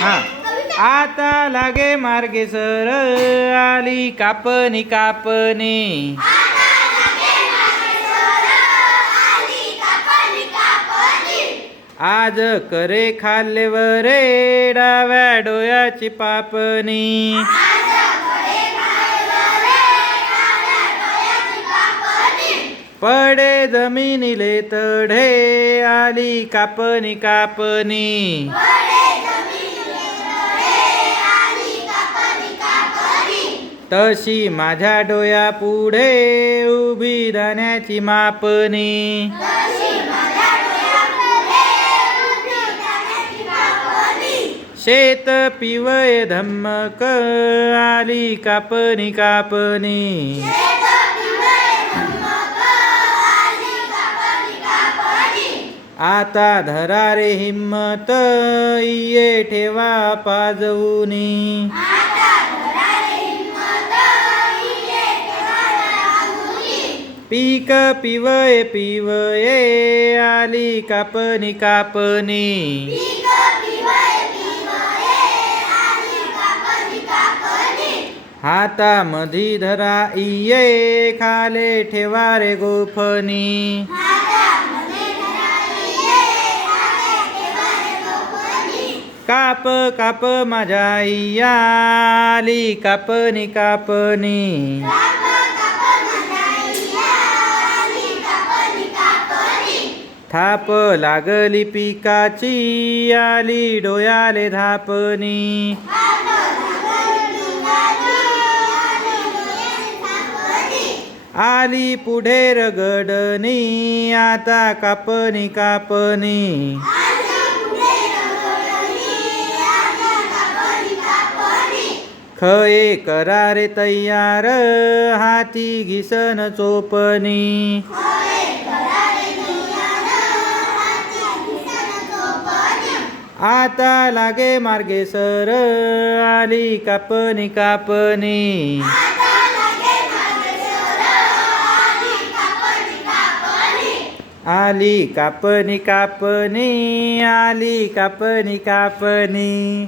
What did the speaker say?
हा आता लागे मार्गे सर आली कापणी कापणी आज करे खाल्लेवरे डाव्या डोळ्याची पापणी पडे जमिनीले तढे आली कापणी कापणी तशी माझ्या डोया पुढे उभी राहण्याची मापणी शेत पिवय धम्मक आली कापणी कापणी आता धरा रे हिम्मत ये ठेवा पाजवूनी पीक पिवय पिवये आली कापणी कापणी हाता मधी धरा इये खाले ठेवा रे गोफणी काप काप माझ्या इया आली कापणी कापणी थाप लागली पिकाची आली डोयाले धापणी आली पुढे रगडणी आता कापणी कापणी खये करा रे तयार हाती घिसन चोपणी आता लागे मार्गे सर आली कापणी कापणी आली कापणी कापणी आली कापणी कापणी